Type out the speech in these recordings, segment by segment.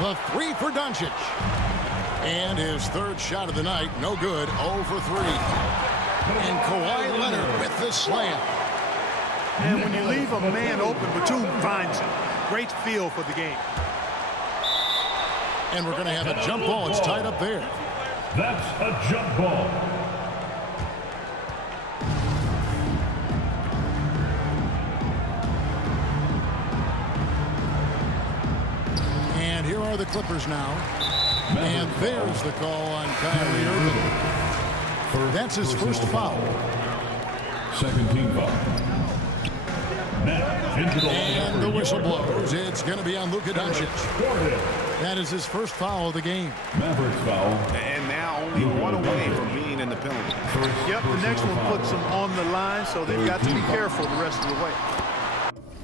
The three for Doncic. And his third shot of the night, no good, 0 for 3. And Kawhi Leonard with the slam. And when you leave a man open, Batum finds him. Great feel for the game. And we're going to have a jump ball. It's tied up there. That's a jump ball. And here are the Clippers now. And there's the call on Kyrie Irving. That's his first foul. Second team foul. And the whistle blows. It's going to be on Luka Doncic. That is his first foul of the game. Mavericks foul. And now only one away from being in the penalty. Yep, the next one puts them on the line, so they've got to be careful the rest of the way.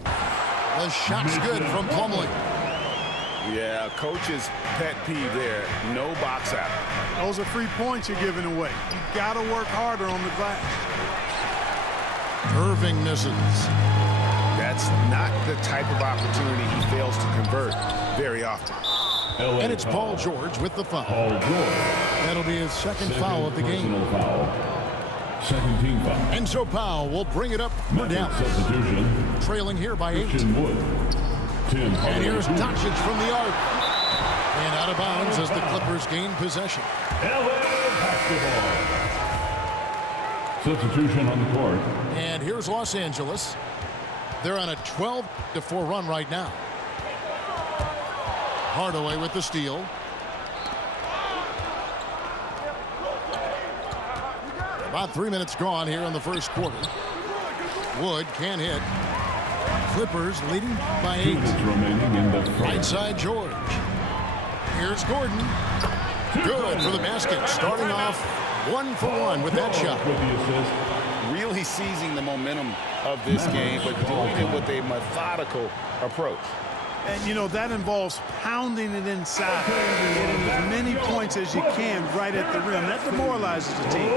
The shot's good from Plumlee. Yeah, coach's pet peeve there. No box out. Those are 3 points you're giving away. You've got to work harder on the glass. Irving misses. That's not the type of opportunity he fails to convert very often. And it's Paul George with the foul. Paul George. That'll be his second foul of the game. Foul. Second team foul. And so Powell will bring it up for Dallas. Substitution. Trailing here by 8. Wood. Tim and here's Doncic from the arc. And out of bounds as the Clippers gain possession. LA basketball. Substitution on the court. And here's Los Angeles. They're on a 12-4 run right now. Hardaway with the steal. About 3 minutes gone here in the first quarter. Wood can't hit. Clippers leading by 8. Remaining in the right side George. Here's Gordon. Good for the basket. Starting off 1 for 1 with that shot. Really seizing the momentum of this game, but doing it with a methodical approach. And, you know, that involves pounding it inside, getting as many points as you can right at the rim. That demoralizes the team.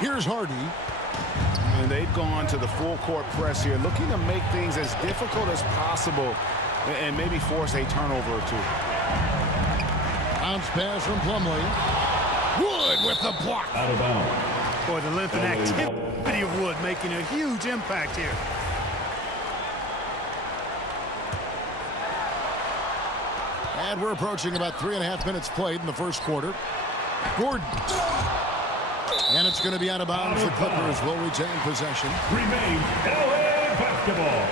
Here's Hardy. And they've gone to the full court press here, looking to make things as difficult as possible and maybe force a turnover or two. Bounce pass from Plumlee. Wood with the block. Out of bounds. Boy, the length and activity of Wood making a huge impact here. And we're approaching about 3.5 minutes played in the first quarter. Gordon. And it's going to be out of bounds. The Clippers will retain possession. Remains LA basketball.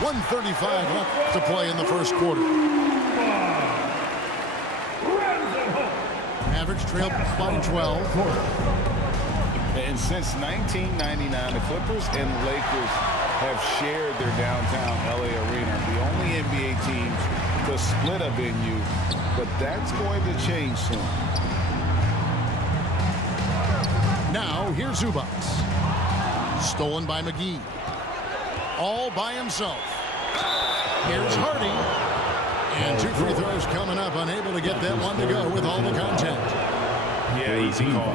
1:35 left to play in the first quarter. Mavericks trail by 12. And since 1999, the Clippers and Lakers have shared their downtown LA arena. The only NBA teams to split a venue, but that's going to change soon. Now here's Zubac. Stolen by McGee. All by himself. Here's Hardy. And 2 free throws coming up. Unable to get that one to go with all the contact. Yeah, easy call.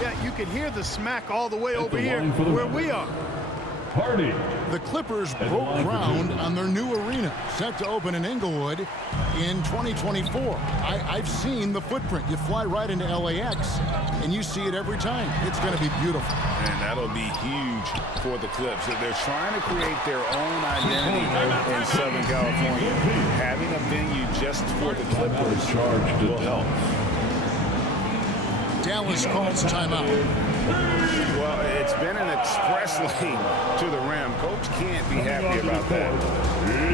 Yeah, you can hear the smack all the way over here where we are. Hardy. The Clippers broke ground on their new arena, set to open in Inglewood in 2024. I've seen the footprint. You fly right into LAX, and you see it every time. It's going to be beautiful. And that'll be huge for the Clips. They're trying to create their own identity in Southern California. Having a venue just for the Clippers will help. Dallas calls timeout. Well, it's been an express lane to the rim. Coach can't be happy about that.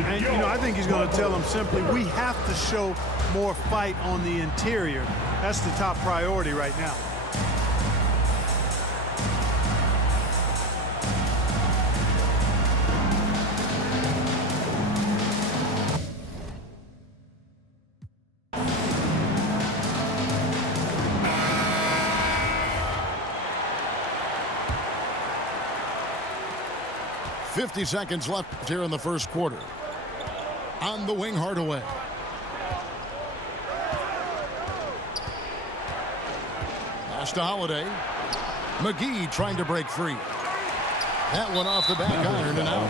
And, you know, I think he's going to tell them simply, we have to show more fight on the interior. That's the top priority right now. .50 seconds left here in the first quarter. On the wing, Hardaway. Pass to Holiday. McGee trying to break free. That one off the back iron and out.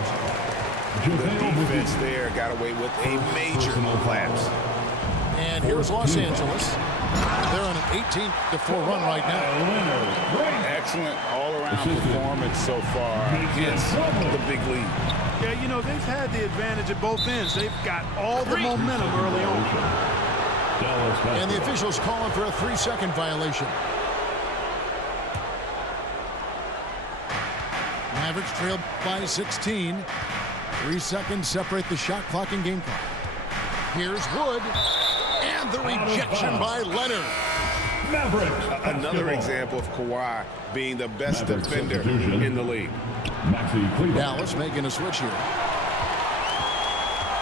The defense there got away with a major lapse. And here's Los Angeles. They're on an 18-4 run right now. Excellent all-around performance so far against the big lead. Yeah, you know, they've had the advantage at both ends. They've got all the momentum early on. And the officials calling for a 3-second violation. Mavericks trailed by 16. 3 seconds separate the shot clock and game clock. Here's Wood. And the rejection by Leonard. Another example of Kawhi being the best defender in the league. Dallas making a switch here.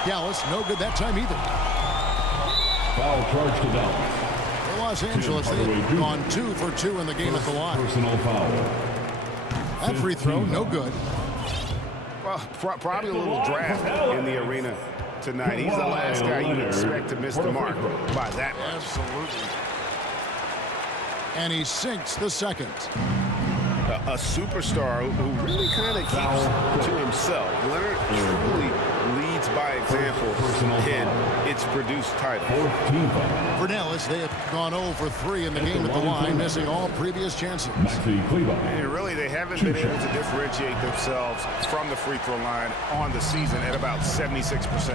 Dallas no good that time either. Foul charge to Dallas. For Los Angeles, they've gone 2 for 2 in the game at the line. Personal foul. That free throw, no good. Well, probably a little draft in the arena tonight. He's the last guy you'd expect to miss the mark by that much. Absolutely. And he sinks the second. A superstar who really kind of keeps to himself. Leonard truly leads by example, and it's produced titles. For Dallas, they have gone 0 for 3 in the game at the line, missing all previous chances. And really, they haven't been able to differentiate themselves from the free throw line on the season at about 76%.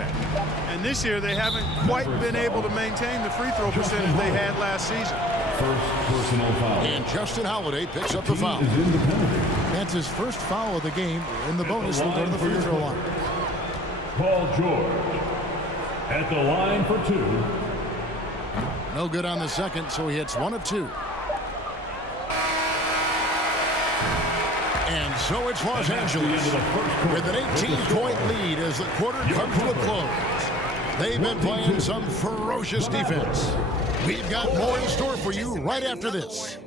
And this year, they haven't quite been able to maintain the free throw percentage they had last season. First personal foul. And Justin Holiday picks up the foul. That's his first foul of the game. In the bonus, will go to the free throw line. Paul George at the line for 2. No good on the second, so he hits 1 of 2. And so it's Los Angeles with an 18-point lead as the quarter comes to a close. They've been playing some ferocious defense. We've got more in store for you right after this.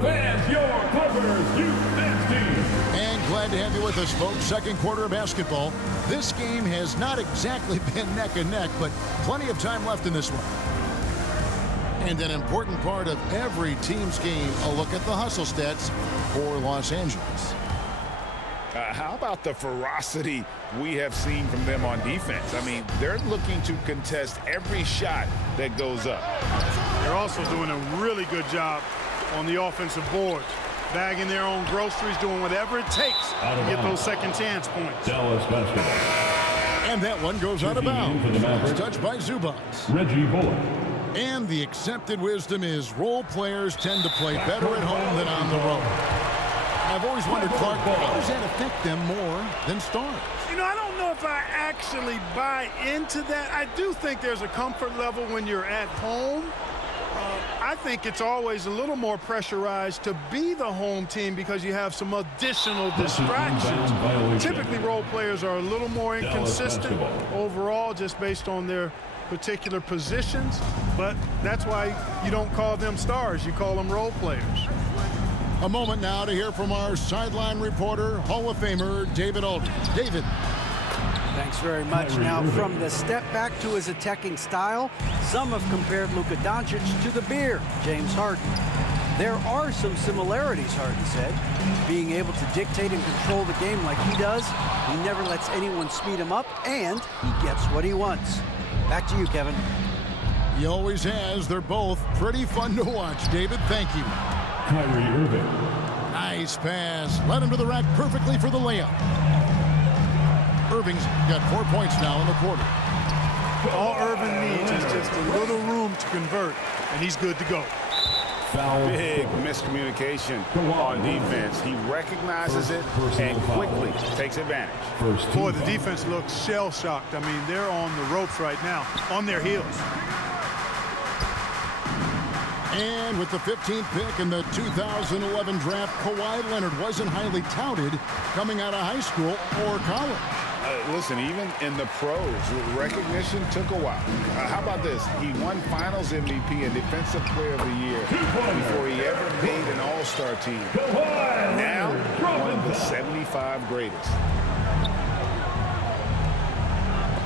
Fans, your Clippers youth dance team. And glad to have you with us, folks. Second quarter of basketball. This game has not exactly been neck and neck, but plenty of time left in this one. And an important part of every team's game, a look at the hustle stats for Los Angeles. How about the ferocity we have seen from them on defense? I mean, they're looking to contest every shot that goes up. They're also doing a really good job on the offensive boards, bagging their own groceries, doing whatever it takes to get those second chance points. Dallas basketball. And that one goes out of bounds. Touched by Zubac. Reggie Bullock. And the accepted wisdom is role players tend to play better at home than on the road. I've always wondered, Clark, how does that affect them more than stars? You know, I don't know if I actually buy into that. I do think there's a comfort level when you're at home. I think it's always a little more pressurized to be the home team because you have some additional distractions. Typically, role players are a little more inconsistent overall just based on their particular positions, but that's why you don't call them stars. You call them role players. A moment now to hear from our sideline reporter, Hall of Famer David Aldridge. David. Thanks very much. Now, from the step back to his attacking style, some have compared Luka Doncic to the bear, James Harden. There are some similarities, Harden said. Being able to dictate and control the game like he does, he never lets anyone speed him up, and he gets what he wants. Back to you, Kevin. He always has. They're both pretty fun to watch. David, thank you. Kyrie Irving. Nice pass. Led him to the rack perfectly for the layup. Irving's got 4 points now in the quarter. All Irving needs is just a little room to convert, and he's good to go. Foul. Big miscommunication on defense. He recognizes it and quickly takes advantage. Boy, the defense looks shell-shocked. I mean, they're on the ropes right now, on their heels. And with the 15th pick in the 2011 draft, Kawhi Leonard wasn't highly touted coming out of high school or college. Listen, even in the pros, recognition took a while. How about this? He won Finals MVP and Defensive Player of the Year before he ever made an All-Star team. Now, one of the 75 greatest.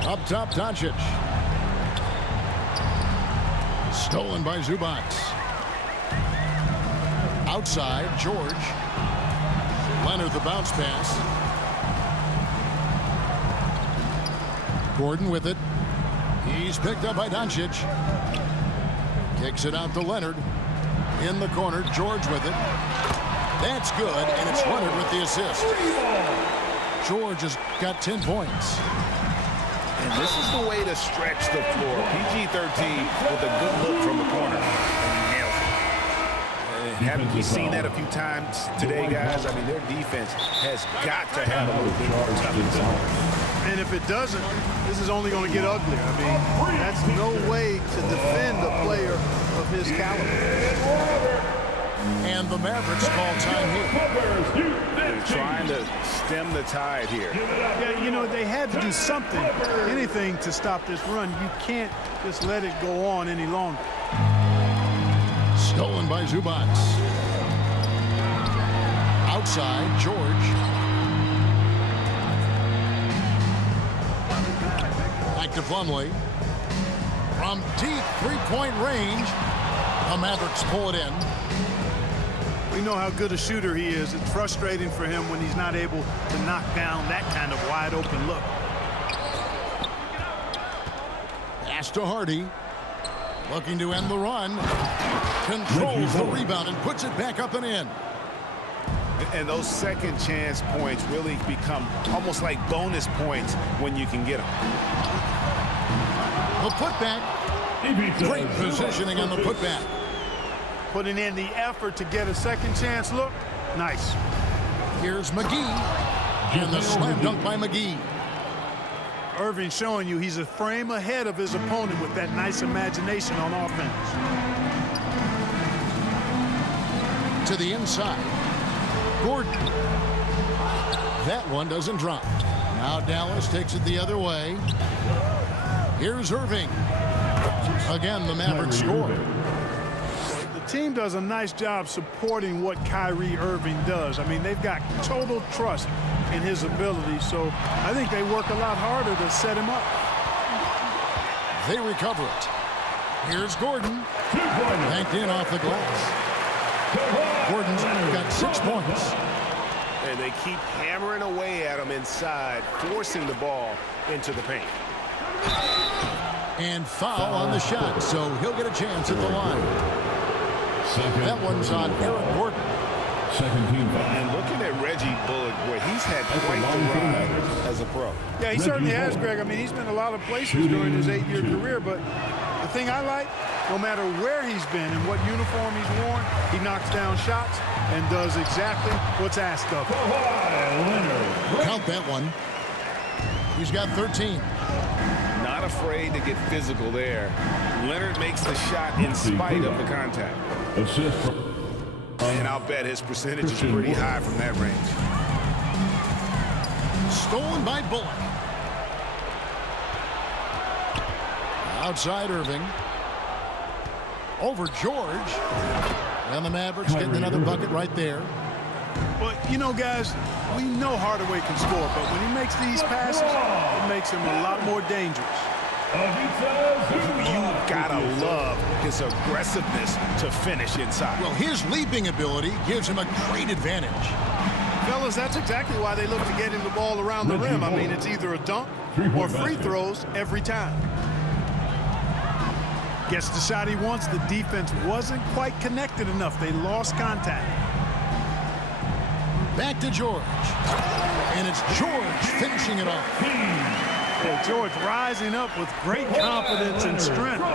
Up top, Doncic. Stolen by Zubac. Outside, George. Leonard the bounce pass. Gordon with it. He's picked up by Doncic. Kicks it out to Leonard. In the corner, George with it. That's good, and it's Leonard with the assist. George has got 10 points. And this is the way to stretch the floor. PG-13 with a good look from the corner. And he nails it. Haven't we seen that a few times today, guys? I mean, their defense has got to have a little bit more toughness. And if it doesn't, this is only going to get uglier. I mean, that's no way to defend a player of his caliber. And the Mavericks call time here. They're trying to stem the tide here. Yeah, you know, they had to do something, anything to stop this run. You can't just let it go on any longer. Stolen by Zubac. Outside, George. Back to Plumlee. From deep three-point range, the Mavericks pull it in. We know how good a shooter he is. It's frustrating for him when he's not able to knock down that kind of wide-open look. Pass to Hardy. Looking to end the run. Controls the rebound and puts it back up and in. And those second chance points really become almost like bonus points when you can get them. The putback. Great positioning on the putback. Putting in the effort to get a second chance look. Nice. Here's McGee. And the slam dunk by McGee. Irving showing you he's a frame ahead of his opponent with that nice imagination on offense. To the inside. Gordon. That one doesn't drop. Now Dallas takes it the other way. Here's Irving. Again, the Mavericks score. The team does a nice job supporting what Kyrie Irving does. I mean, they've got total trust in his ability, so I think they work a lot harder to set him up. They recover it. Here's Gordon. Banked in off the glass. Gordon's got 6 points. And they keep hammering away at him inside, forcing the ball into the paint. And foul on the shot, so he'll get a chance at the line. That one's on Eric Gordon. Second team foul. And looking at Reggie Bullock, boy, he's had quite the ride as a pro. Yeah, he certainly has, Greg. I mean, he's been a lot of places during his 8-year career, but the thing I like, no matter where he's been and what uniform he's worn, he knocks down shots and does exactly what's asked of him. Count that one. He's got 13. Not afraid to get physical there. Leonard makes the shot in spite of the contact. Assist from And I'll bet his percentage is pretty high from that range. Stolen by Bullock. Outside Irving. Over George. And the Mavericks getting another bucket right there. But, you know, guys, we know Hardaway can score, but when he makes these passes, it makes him a lot more dangerous. You've got to love his aggressiveness to finish inside. Well, his leaping ability gives him a great advantage. Fellas, that's exactly why they look to get him the ball around the rim. I mean, it's either a dunk or free throws every time. Gets the shot he wants. The defense wasn't quite connected enough. They lost contact. Back to George. And it's George finishing it off. Well, George rising up with great confidence and strength.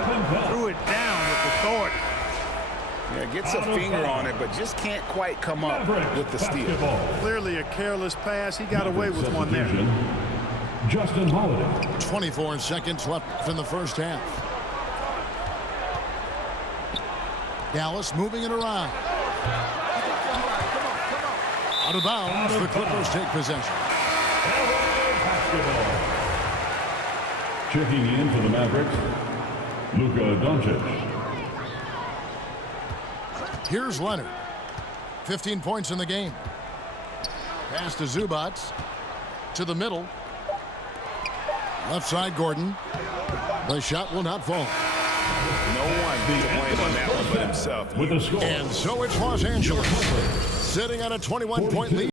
Threw it down with authority. Yeah, gets a finger on it, but just can't quite come up with the steal. Clearly a careless pass. He got away with one there. Justin Holiday. 24 seconds left in the first half. Dallas moving it around. Out of bounds, the Clippers take possession. Checking in for the Mavericks, Luka Doncic. Here's Leonard. 15 points in the game. Pass to Zubac. To the middle. Left side, Gordon. The shot will not fall. No one to blame on that one but himself. With a score. And so it's Los Angeles, sitting on a 21-point lead.